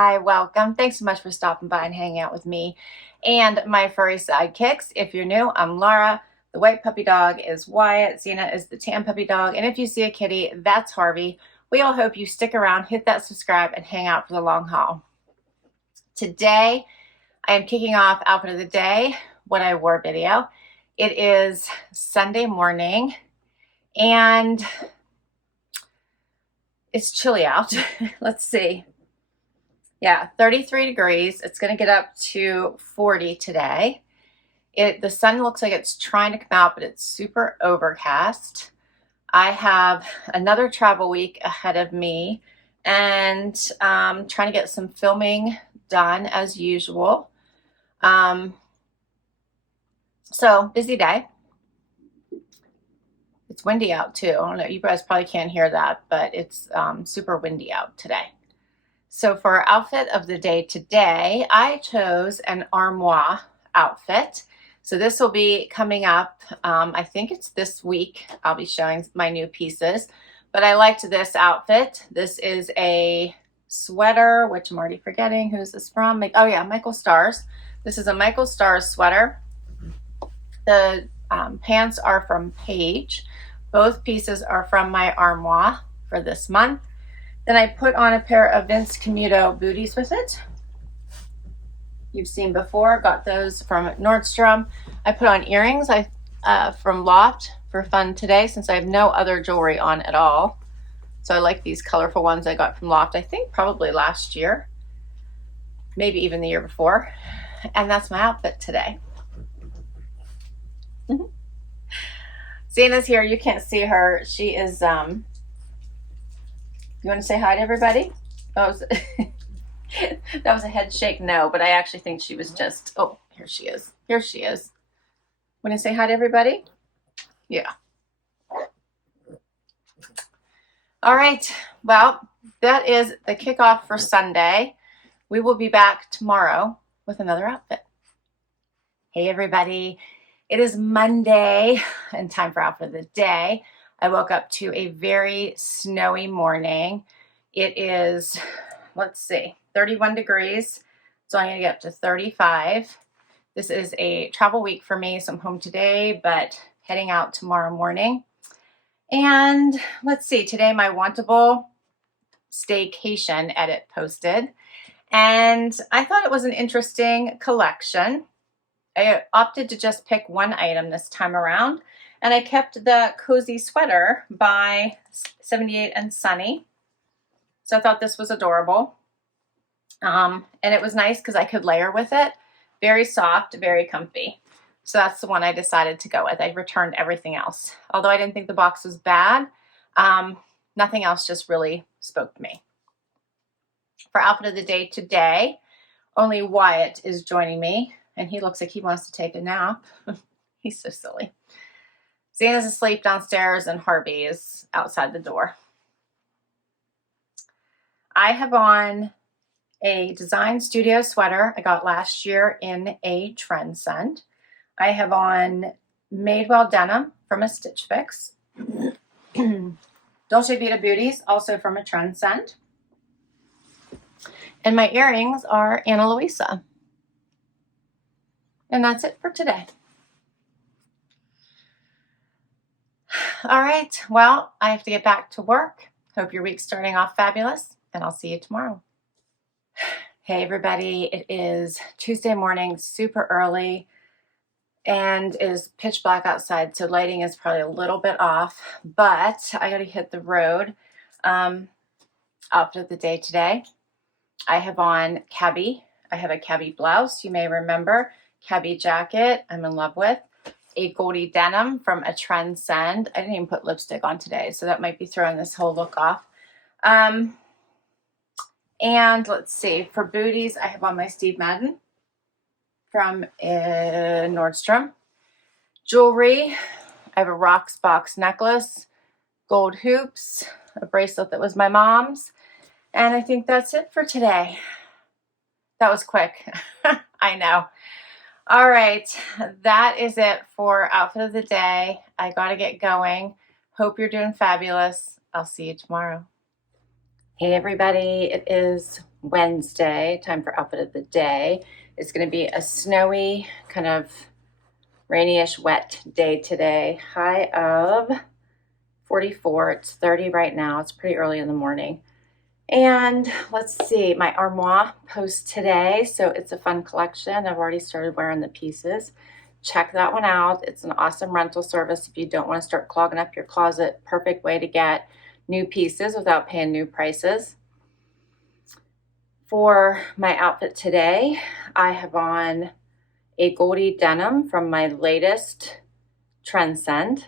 Hi, welcome. Thanks so much for stopping by and hanging out with me and my furry sidekicks. If you're new, I'm Laura. The white puppy dog is Wyatt. Xena is the tan puppy dog. And if you see a kitty, that's Harvey. We all hope you stick around, hit that subscribe, and hang out for the long haul. Today, I am kicking off outfit of the day, what I wore video. It is Sunday morning, and it's chilly out. Let's see. Yeah, 33 degrees. It's going to get up to 40 today. The sun looks like it's trying to come out, but it's super overcast. I have another travel week ahead of me and trying to get some filming done as usual. So busy day. It's windy out too. I don't know, you guys probably can't hear that, but it's super windy out today. So for our outfit of the day today, I chose an Armoire outfit. So this will be coming up, I think it's this week. I'll be showing my new pieces, but I liked this outfit. This is a sweater, which I'm already forgetting. Who's this from? Oh yeah, Michael Stars. This is a Michael Stars sweater. The pants are from Paige. Both pieces are from my Armoire for this month. Then I put on a pair of Vince Camuto booties with it. You've seen before, got those from Nordstrom. I put on earrings from Loft for fun today since I have no other jewelry on at all. So I like these colorful ones I got from Loft, I think probably last year, maybe even the year before. And that's my outfit today. Xena's here. You can't see her. She is, you want to say hi to everybody? Oh, that was a head shake no, but I actually think she was just, oh, here she is. Here she is. Want to say hi to everybody? Yeah. All right. Well, that is the kickoff for Sunday. We will be back tomorrow with another outfit. Hey, everybody. It is Monday and time for outfit of the day. I woke up to a very snowy morning. It is, let's see, 31 degrees. So I'm going to get up to 35. This is a travel week for me, so I'm home today, but heading out tomorrow morning. And let's see, today my Wantable staycation edit posted. And I thought it was an interesting collection. I opted to just pick one item this time around. And I kept the cozy sweater by 78 and Sunny. So I thought this was adorable. And it was nice because I could layer with it. Very soft, very comfy. So that's the one I decided to go with. I returned everything else. Although I didn't think the box was bad, nothing else just really spoke to me. For outfit of the day today, only Wyatt is joining me. And he looks like he wants to take a nap. He's so silly. Xena's asleep downstairs and Harvey is outside the door. I have on a design studio sweater I got last year in a Trendsend. I have on Madewell denim from a Stitch Fix. Dolce Vita booties, also from a Trendsend. And my earrings are Ana Luisa. And that's it for today. All right, well, I have to get back to work. Hope your week's starting off fabulous, and I'll see you tomorrow. Hey, everybody. It is Tuesday morning, super early, and it is pitch black outside, so lighting is probably a little bit off, but I got to hit the road. Outfit of the day today, I have on Cabi. I have a Cabi blouse, you may remember. Cabi jacket, I'm in love with. A Agolde denim from a Trendsend. I didn't even put lipstick on today, so that might be throwing this whole look off. And let's see, for booties, I have on my Steve Madden from Nordstrom. Jewelry, I have a Rocksbox necklace, gold hoops, a bracelet that was my mom's, and I think that's it for today. That was quick. I know. All right, that is it for outfit of the day. I got to get going. Hope you're doing fabulous. I'll see you tomorrow. Hey everybody, it is Wednesday. Time for outfit of the day. It's going to be a snowy, kind of rainy-ish, wet day today. High of 44. It's 30 right now. It's pretty early in the morning. And let's see, my Armoire post today. So it's a fun collection. I've already started wearing the pieces. Check that one out. It's an awesome rental service if you don't want to start clogging up your closet. Perfect way to get new pieces without paying new prices. For my outfit today, I have on a Agolde denim from my latest Trendsend.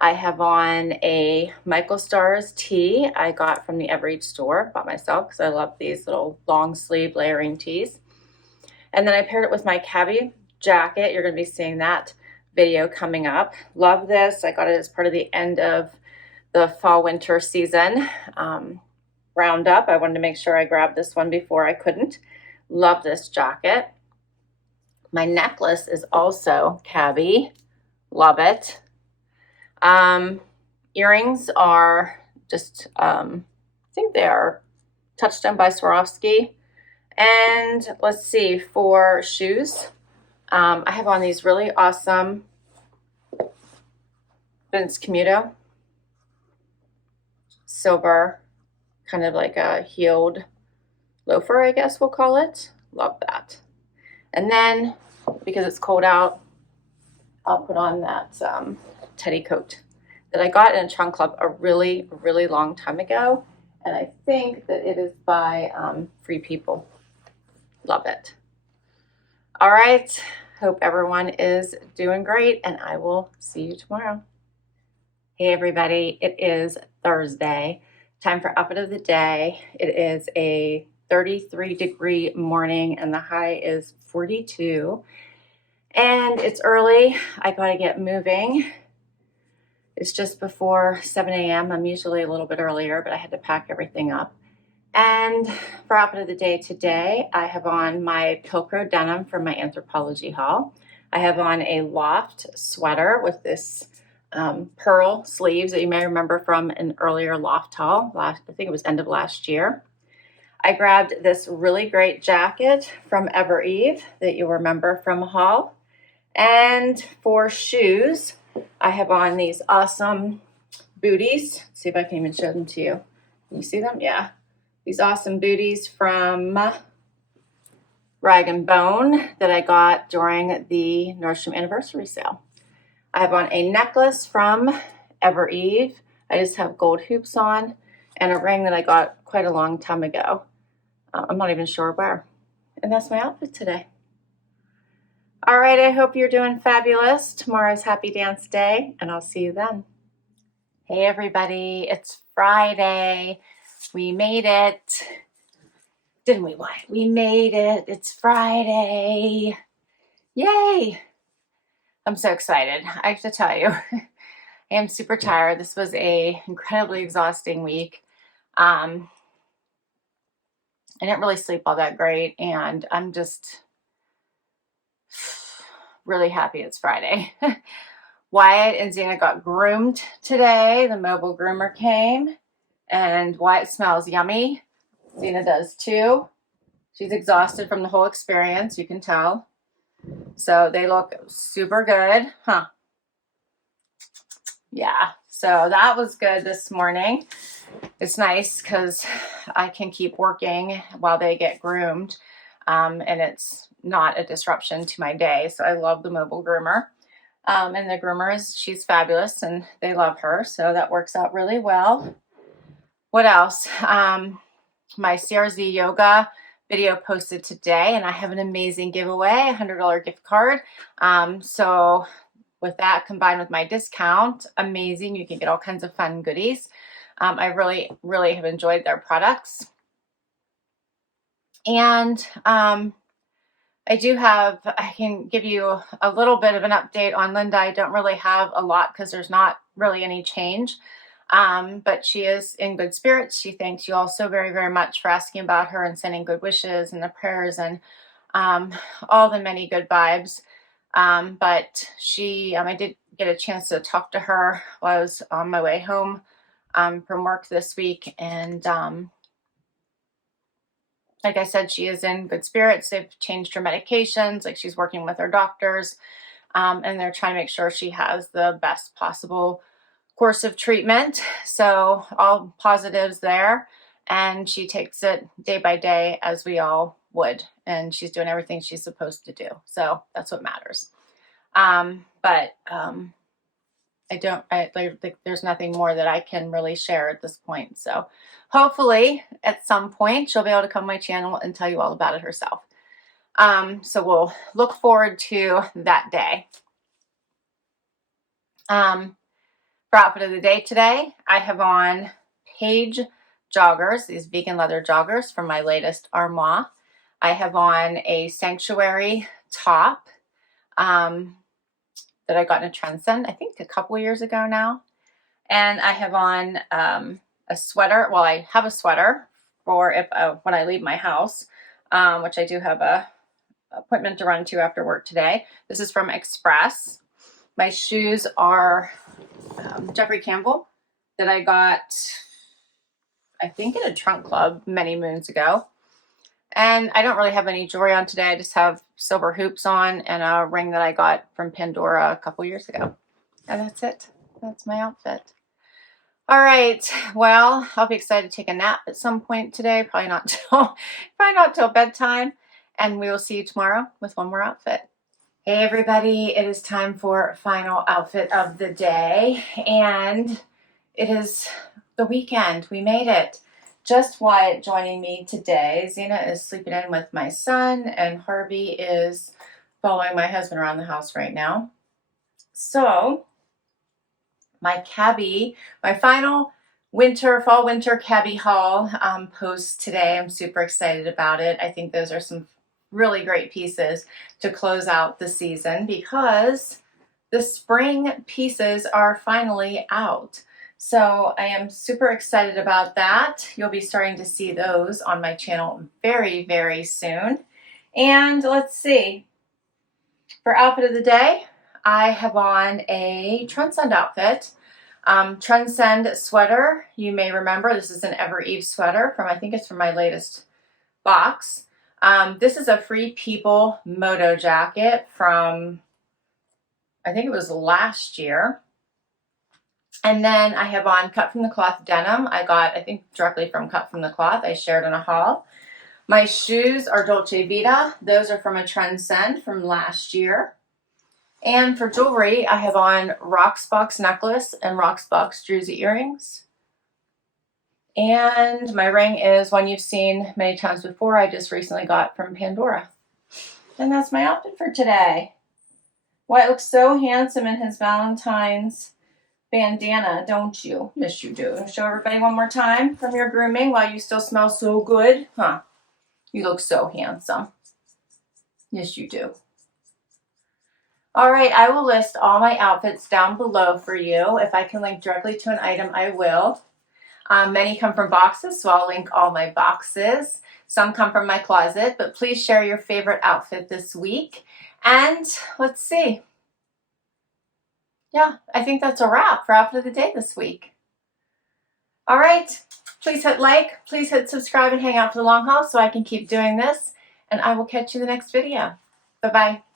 I have on a Michael Stars tee I got from the Evereve store, bought myself because I love these little long sleeve layering tees. And then I paired it with my Cabi jacket. You're going to be seeing that video coming up. Love this. I got it as part of the end of the fall winter season roundup. I wanted to make sure I grabbed this one before I couldn't. Love this jacket. My necklace is also Cabi. Love it. Earrings are just, I think they are Touchstone by Swarovski. And let's see, for shoes, I have on these really awesome Vince Camuto, silver, kind of like a heeled loafer, I guess we'll call it. Love that. And then, because it's cold out, I'll put on that teddy coat that I got in a trunk club a really, really long time ago. And I think that it is by Free People. Love it. All right. Hope everyone is doing great, and I will see you tomorrow. Hey, everybody. It is Thursday. Time for outfit of the day. It is a 33-degree morning, and the high is 42. And it's early. I got to get moving. It's just before 7 a.m. I'm usually a little bit earlier, but I had to pack everything up. And for outfit of the day today, I have on my Pilcro denim from my Anthropologie haul. I have on a Loft sweater with this pearl sleeves that you may remember from an earlier Loft haul. I think it was end of last year. I grabbed this really great jacket from Evereve that you'll remember from a haul. And for shoes, I have on these awesome booties. Let's see if I can even show them to you. Can you see them? Yeah. These awesome booties from Rag & Bone that I got during the Nordstrom anniversary sale. I have on a necklace from Evereve. I just have gold hoops on, and a ring that I got quite a long time ago. I'm not even sure where. And that's my outfit today. All right, I hope you're doing fabulous. Tomorrow's Happy Dance Day, and I'll see you then. Hey, everybody. It's Friday. We made it. Didn't we? Why? We made it. It's Friday. Yay. I'm so excited. I have to tell you, I am super tired. This was a incredibly exhausting week. I didn't really sleep all that great, and I'm just really happy it's Friday. Wyatt and Xena got groomed today. The mobile groomer came, and Wyatt smells yummy. Xena does too. She's exhausted from the whole experience, you can tell. So they look super good, huh? Yeah, so that was good this morning. It's nice because I can keep working while they get groomed, and it's not a disruption to my day. So I love the mobile groomer. And the groomer she's fabulous, and they love her. So that works out really well. What else? My CRZ yoga video posted today, and I have an amazing giveaway, $100 gift card. So with that combined with my discount, amazing. You can get all kinds of fun goodies. I really, really have enjoyed their products. And I can give you a little bit of an update on Linda. I don't really have a lot because there's not really any change. But she is in good spirits. She thanks you all so very, very much for asking about her and sending good wishes and the prayers and all the many good vibes. But I did get a chance to talk to her while I was on my way home from work this week. And Like I said, she is in good spirits. They've changed her medications, like she's working with her doctors, and they're trying to make sure she has the best possible course of treatment. So all positives there. And she takes it day by day as we all would. And she's doing everything she's supposed to do. So that's what matters. There's nothing more that I can really share at this point. So hopefully at some point she'll be able to come to my channel and tell you all about it herself. So we'll look forward to that day. For outfit of the day today, I have on Paige joggers, these vegan leather joggers from my latest Armoire. I have on a Sanctuary top that I got in a Trendsend, I think a couple of years ago now. And I have on a sweater. Well, I have a sweater for if when I leave my house, which I do have a appointment to run to after work today. This is from Express. My shoes are Jeffrey Campbell that I got, I think, in a trunk club many moons ago. And I don't really have any jewelry on today. I just have silver hoops on and a ring that I got from Pandora a couple years ago. And that's it. That's my outfit. All right. Well, I'll be excited to take a nap at some point today. Probably not till bedtime. And we will see you tomorrow with one more outfit. Hey everybody, it is time for final outfit of the day, and it is the weekend. We made it. Just Wyatt joining me today. Zena is sleeping in with my son, and Harvey is following my husband around the house right now. So, my Cabi, my final fall-winter Cabi haul post today. I'm super excited about it. I think those are some really great pieces to close out the season because the spring pieces are finally out. So I am super excited about that. You'll be starting to see those on my channel very, very soon. And let's see. For outfit of the day, I have on a Trendsend outfit. Trendsend sweater. You may remember this is an Evereve sweater from, I think it's from my latest box. This is a Free People moto jacket from, I think it was last year. And then I have on Cut From The Cloth denim. I got, I think, directly from Cut From The Cloth. I shared in a haul. My shoes are Dolce Vita. Those are from a Trendsend from last year. And for jewelry, I have on Rocksbox necklace and Rocksbox druzy earrings. And my ring is one you've seen many times before. I just recently got from Pandora. And that's my outfit for today. Wyatt looks so handsome in his Valentine's bandana, don't you? Yes, you do. Show everybody one more time from your grooming while you still smell so good. Huh? You look so handsome. Yes, you do. All right, I will list all my outfits down below for you. If I can link directly to an item, I will. Many come from boxes, so I'll link all my boxes. Some come from my closet, but please share your favorite outfit this week. And let's see. Yeah, I think that's a wrap for outfit of the day this week. All right, please hit like, please hit subscribe and hang out for the long haul so I can keep doing this. And I will catch you in the next video. Bye-bye.